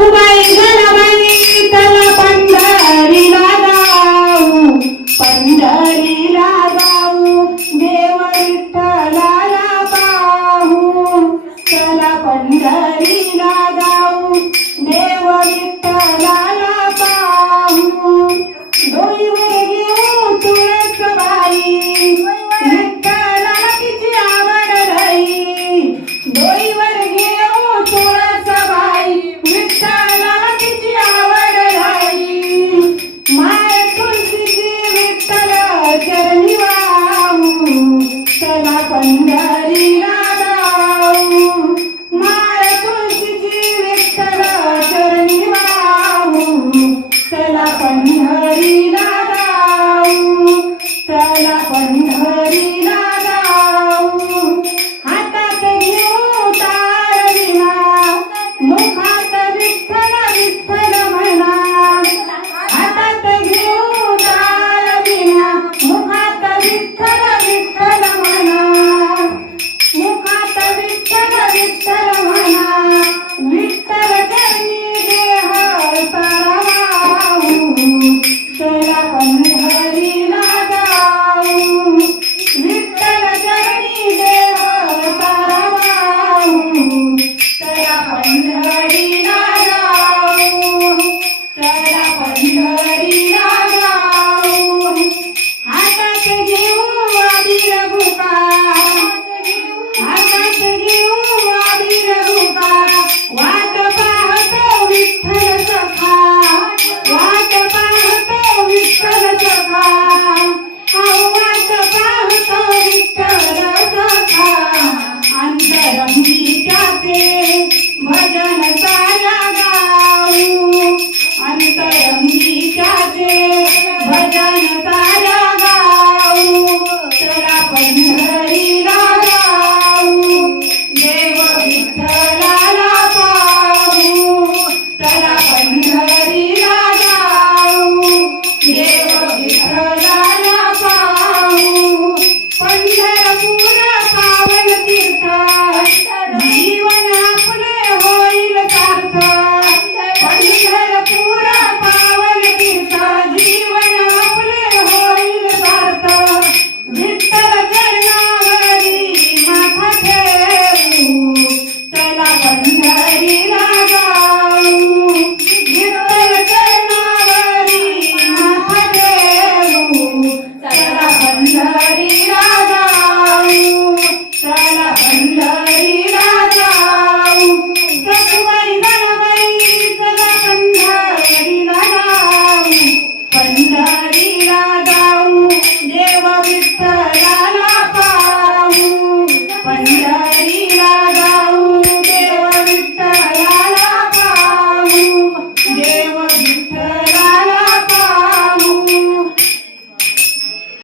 सखुबाई जनाबाई चला पंढरीला जाऊ, पंढरीला जाऊ, देव विठ्ठलाला पाहू. चला पंढरीला जाऊ, देव विठ्ठलाला पाहू. डोईवर घेऊ तुळसबाई, विठ्ठलाला तिची आवड राई. डोईवर घेऊ तुळसबाई, विठ्ठलाला तिची आवड राई. माय तुळशीची विठ्ठल चरणी वाहू, चला पंढरीला जाऊ. माय तुळशीची विठ्ठल चरणी वाहू, चला पंढरीला जाऊ, चला पंढरीला जाऊ. हातात घेऊ ताळविणा, मुखात विठ्ठल विठ्ठल म्हणा. हातात घेऊ ताळविणा, मुखात विठ्ठल विठ्ठल म्हणा. मुखात विठ्ठल विठ्ठल म्हणा. विठ्ठल चरणी देह सारा वाहू, चला पंढरीला जाऊ. विठ्ठल चरणी देह सारा वाहू, चला पंढरीला जाऊ, चला पंढरीला जाऊ. हातात घेऊ अबीर भुका, हातात घेऊ अबीर भुका. वाट पाहतो विठ्ठल सखा, वाट पाहतो विठ्ठल सखा. वाट पाहतो विठ्ठल सखा. अंतरंगी त्याचे भजन साऱ्या गाऊ, अंतरंगी त्याचे भजन साऱ्या गाऊ. चला पंढरीला जाऊ, देव विठ्ठलाला पाहू. चला पंढरीला जाऊ, देव विठ्ठलाला पाहू. पंढरपूर पावन तीर्थ, जीवन आपले होईल सार्थ. पंढरपूर पावन तीर्थ, जीवन आपले होईल सार्थ. विठ्ठल चरणावरी माथा ठेवू, चला पंढरीला जाऊ. विठ्ठल चरणावरी माथा ठेवू, चला पंढरीला जाऊ, चला पंढरीला जाऊ. सखुबाई